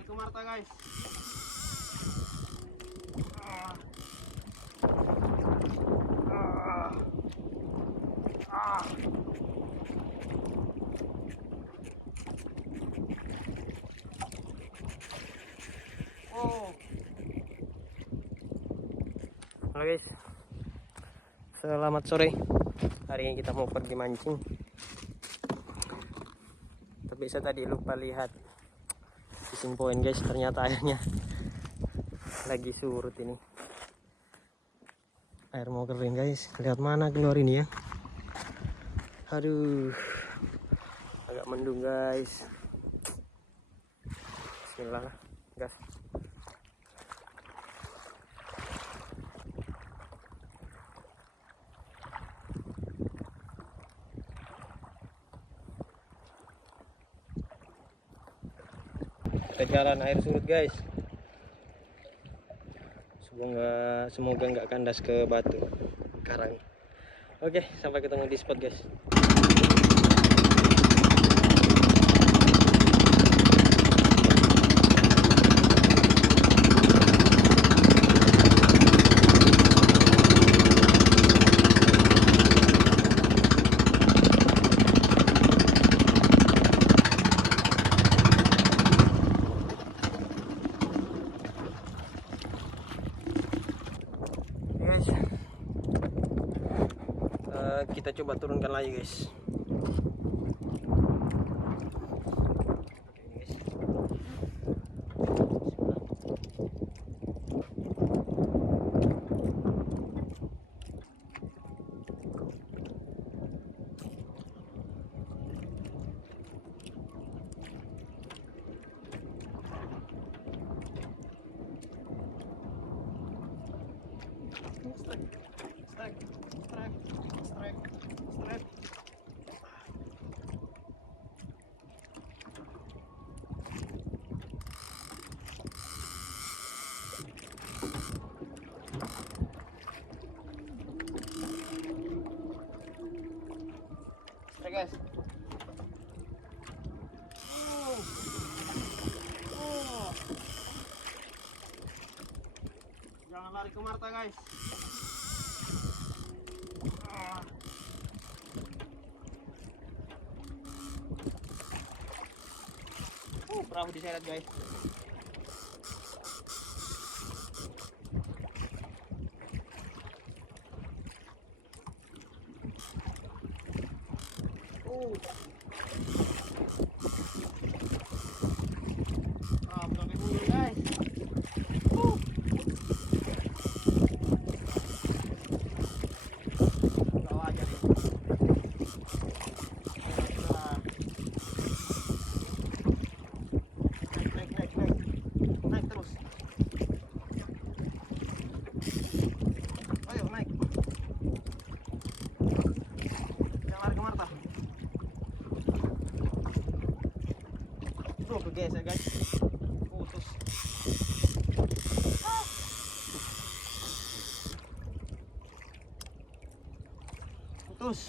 lari ke Marta guys. Halo guys, selamat sore. Hari ini kita mau pergi mancing. Tapi saya tadi lupa lihat fishing point guys. Ternyata airnya lagi surut ini. Air mau kering guys. Lihat mana keluar ini ya. Aduh, agak mendung guys. Bismillah gas. Kita jalan air surut guys. Semoga nggak kandas ke batu karang. Oke, sampai ketemu di spot guys. Kita coba turunkan lagi guys. Guys, jangan lari ke Marta guys. Perahu diseret guys. Bukan kayak gini guys. Bawa aja nih. Naik terus. Ayo naik. Jangan lari ke Marta. Tuh kegeser guys. Putus. Putus.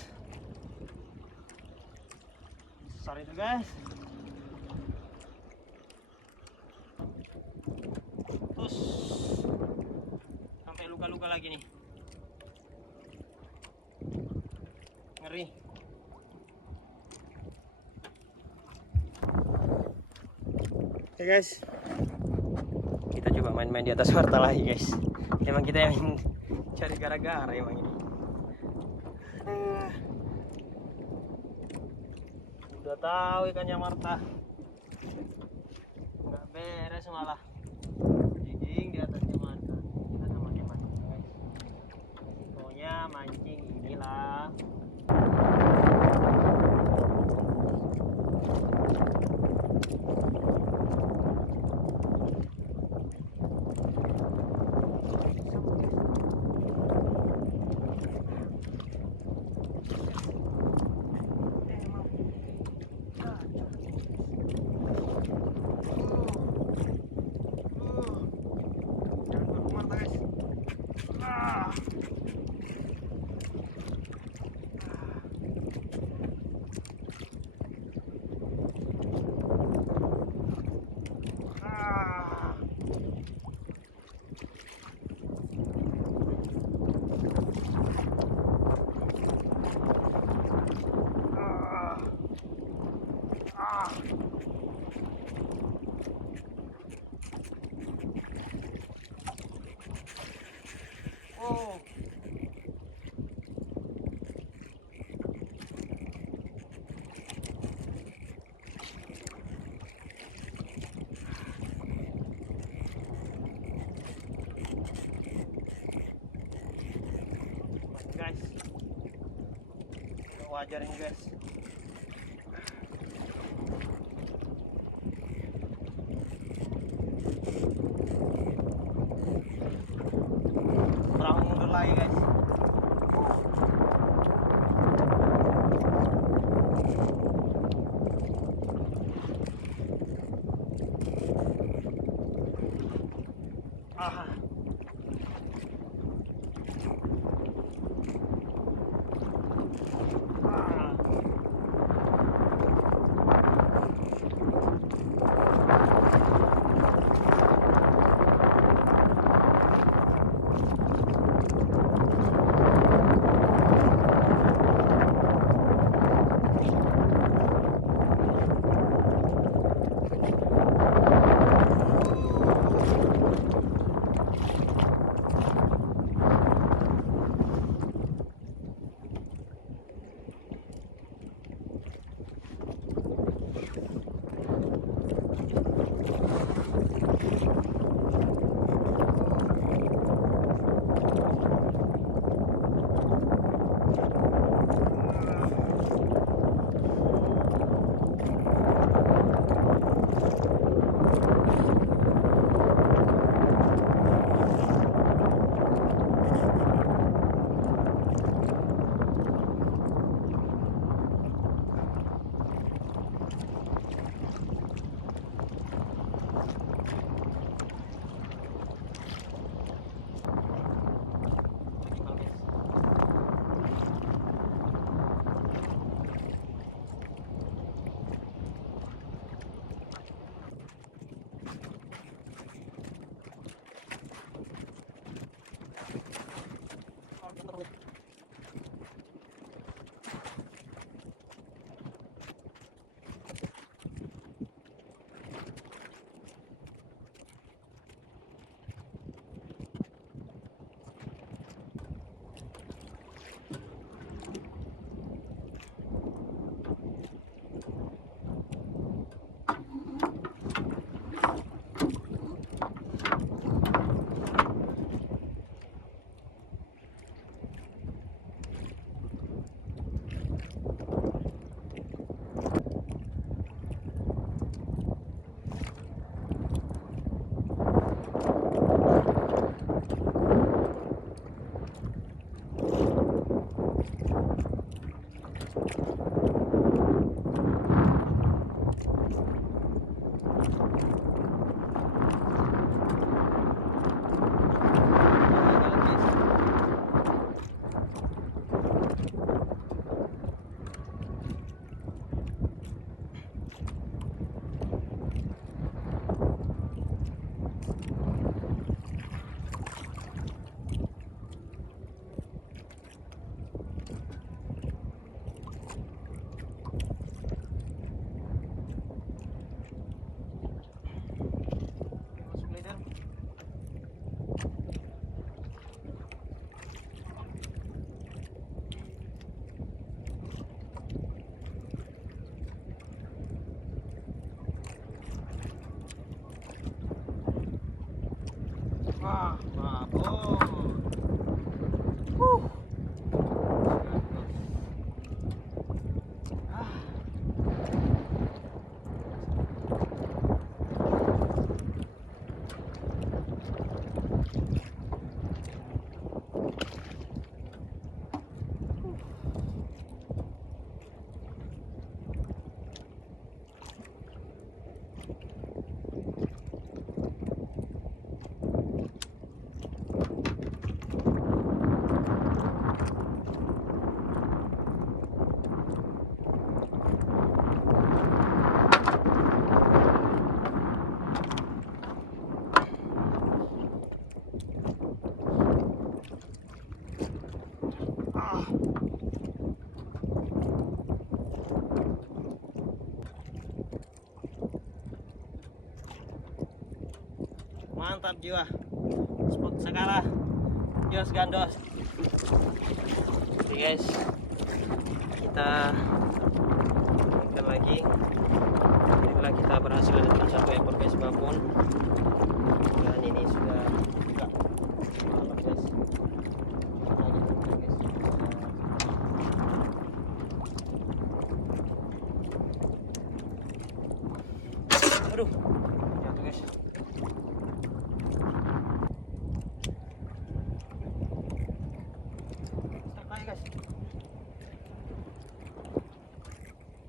Sorry itu guys. Putus. Sampai luka-luka lagi nih. Ngeri. Oke guys, kita coba main-main di atas Marta lagi guys. Emang kita yang cari gara-gara emang ini. Udah tahu ikannya Marta nggak beres malah jiging di atasnya Marta. Kita sama-sama mancing guys. Pokoknya mancing inilah. wajar ini guys. Perahu mundur lagi guys. Ah. Wah, bagus. Mantap jiwa. Spot Sakala. Jos gandos. Oke guys. Kita lanjutkan lagi. Inilah kita berhasil mendapatkan satu ekor guys babon. Dan ini sudah buka. Mantap guys. Aduh, jatuh guys. Stop lagi guys.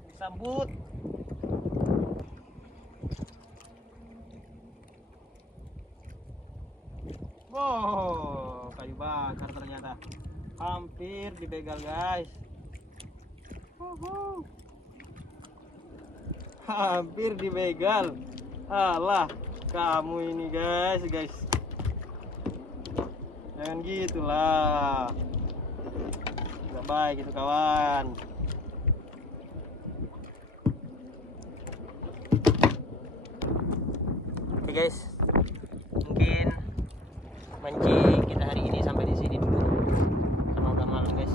Disambut. Wow, kayu bakar ternyata. Hampir dibegal guys. Hampir dibegal. Alah, kamu ini guys. Jangan gitulah. Gak baik itu kawan. Oke guys, mungkin mancing kita hari ini sampai di sini dulu. Karena udah malam guys,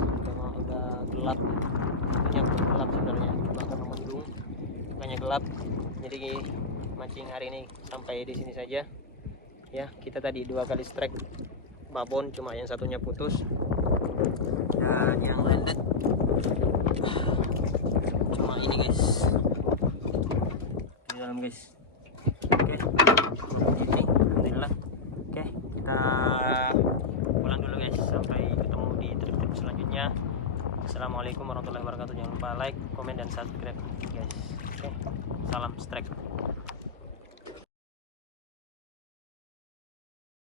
udah gelap. Tentunya gelap sebenarnya, bahkan mendung, makanya gelap. Jadi mancing hari ini sampai di sini saja. Ya, kita tadi 2 kali strike babon, cuma yang satunya putus dan yang landed cuma ini guys di dalam guys. Oke, ini alhamdulillah. Oke, kita pulang dulu guys, sampai ketemu di trip selanjutnya. Assalamualaikum warahmatullahi wabarakatuh. Jangan lupa like, komen, dan subscribe guys. Oke, salam strike.